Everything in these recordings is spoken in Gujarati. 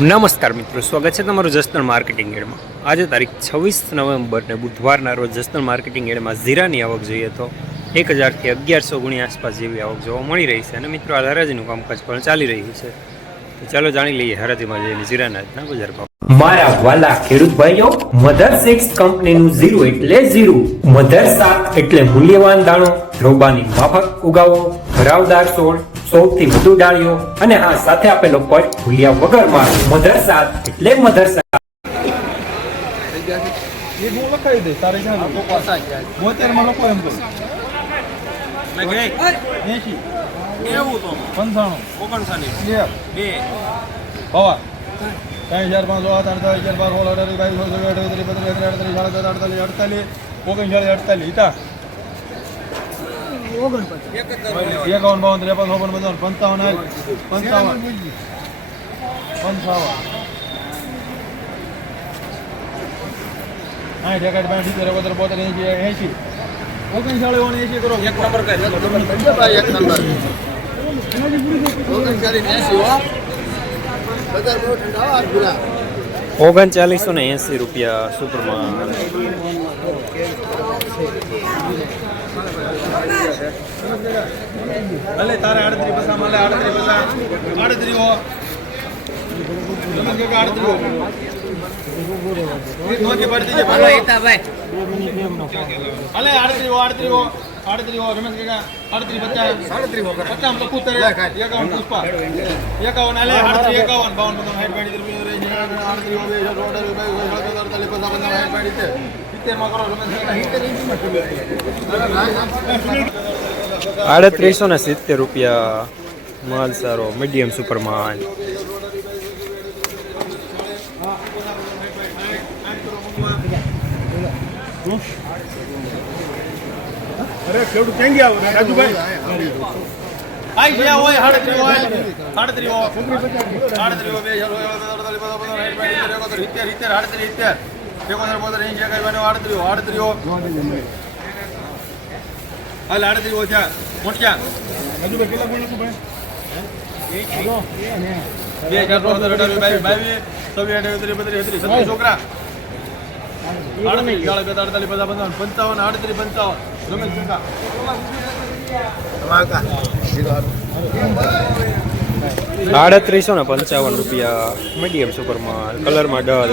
નમસ્કાર મિત્રો, સ્વાગત છે તમારું જસનલ માર્કેટિંગ એડમાં. આજે તારીખ છવ્વીસ નવેમ્બરને બુધવારના રોજ જસનલ માર્કેટિંગ એડમાં ઝીરાની આવક જોઈએ તો એક હજારથી અગિયારસો ગુણી આસપાસ જેવી આવક જોવા મળી રહી છે અને મિત્રો, આ હરાજીનું કામકાજ પણ ચાલી રહ્યું છે. તો ચાલો જાણી લઈએ હરાજીમાં જઈને ઝીરાના આજના બજાર ભાવ. મારા વાલા ખેડૂત ભાઈઓ, મધર સિક્સ કંપનીનું ઝીરો એટલે ઝીરો, મધર સાત એટલે મૂલ્યવાન દાણો, રોબાની માફક ઉગાવો ભરાવદાર છોડ સૌથી વધુ ડાળીઓ અને હા સાથે આપેલો પોઈન્ટ ભૂલ્યા વગર માર મધર એટલે મધરસાદ હજાર પાંચસો અડતાલીસ અડતાલીસ ઓગણચાળીસ અડતાલીસ હિતા એકાવન બાવન ત્રેપન ચોપન પંચાવન પંચાવન પંચાવન પંચાવન બાઠ સિત્તેર એકોતેર બોતેર એંશી એંશી ઓગણચાળીસ ઓગણ એંશી કરો ઓગણચાલીસો ને એંસી રૂપિયા સુપરમાં. ભલે ભલે આડત્રી હો આડત્રી હો આડત્રી હો રમેશ કાકા આડત્રી પચાસ આડત્રી હો પચાસ લખું તારે એકાવન પુષ્પા એકાવન આલે આડત્રી એકાવન બાવન પંચાવન સાઠ પાડી ત્રીસ રૂપિયા આડત્રી હો બે હજાર સોળ અઢાર બાવીસ અડતાલીસ અડતાલીસ પચાસ પંચાવન સાઠ પાડી છે સિત્તેરમાં કરો રમેશ કાકા સિત્તેર ઇંચમાં આડત્રીસો ને સિત્તેર રૂપિયા માલ સારો મીડિયમ સુપર માલ. અરે ખેડૂત ક્યાં આવો રાજુભાઈ? આઈ ગયા હોય સાડત્રી હોય સાડત્રી હો સાડત્રી હો બે હજાર હોય અડતાલીસ પચાસ પચાસ સાઠ પાંચ એકોતેર એકોતેર બોતેર હો હાલ આડત્રી હો મોટ્યા બે હજાર પંદર અઢાર, બાવીસ બાવીસ, છવ્વીસ અઠાવીસ છોકરા. આડત્રીસ અડતાલીસ પચાસ, પંચાવન પંચાવન, આડત્રીસ, પંચાવન. રમેશ ને પંચાવન રૂપિયા મીડિયમ સુપર માલ કલરમાં ડલ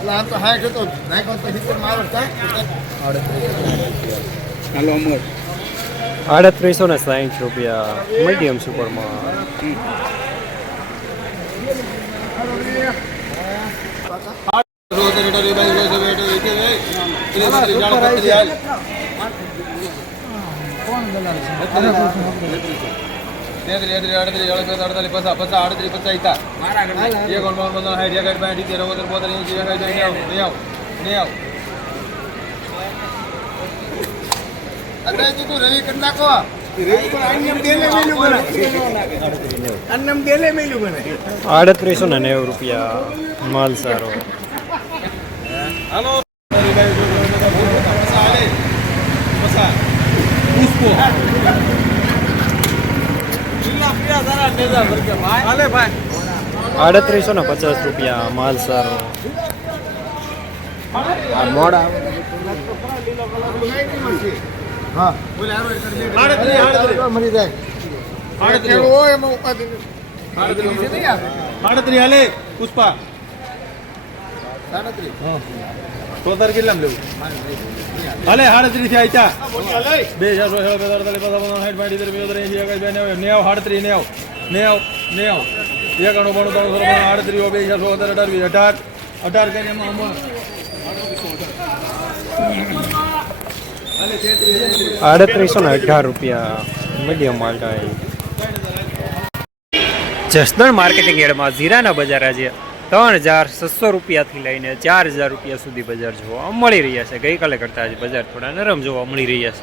એટલે આ તો હાઠ હતો આડત્રીસો ને સાહીઠ રૂપિયા મીડિયમ સુપરમાં. કોણ દલાલ છે? અડતાલીસ પચાસ એકોણ બાવન પંચાવન સાઠ સાઠ આડત્રીસ સારું છે આડત્રીસો ને સાહીઠ રૂપિયા મીડિયમ સુપર માલ આડત્રીસો ને નેવું રૂપિયા માલ સારો. હાલો. પુષ્પો આડત્રીસો ને પચાસ રૂપિયા માલ સારો મોડા આડત્રીસ આડત્રીસ હાલે પુષ્પા તોતર કેટલામ લેવું હાલે આડત્રીસથી ચા બે હજાર સો અડતાલીસ પચાસ પચાસ સાઠ પાંચ બે નેવ આડત્રીસ નેવ નેવ નેવ. એકાણું બાણું, ત્રણ સોળ આડત્રીસ બે હજાર સો અઢાર વીસ અઢાર અઢાર આડત્રીસો ને અઢાર રૂપિયા મીડિયમ માલ ટાઈ જસદણ માર્કેટિંગ યાર્ડમાં જીરાના બજાર આજે ત્રણ હજાર છસો રૂપિયાથી લઈને ચાર હજાર રૂપિયા સુધી બજાર જોવા મળી રહ્યા છે. ગઈકાલે કરતાં આજે બજાર થોડા નરમ જોવા મળી રહ્યા છે.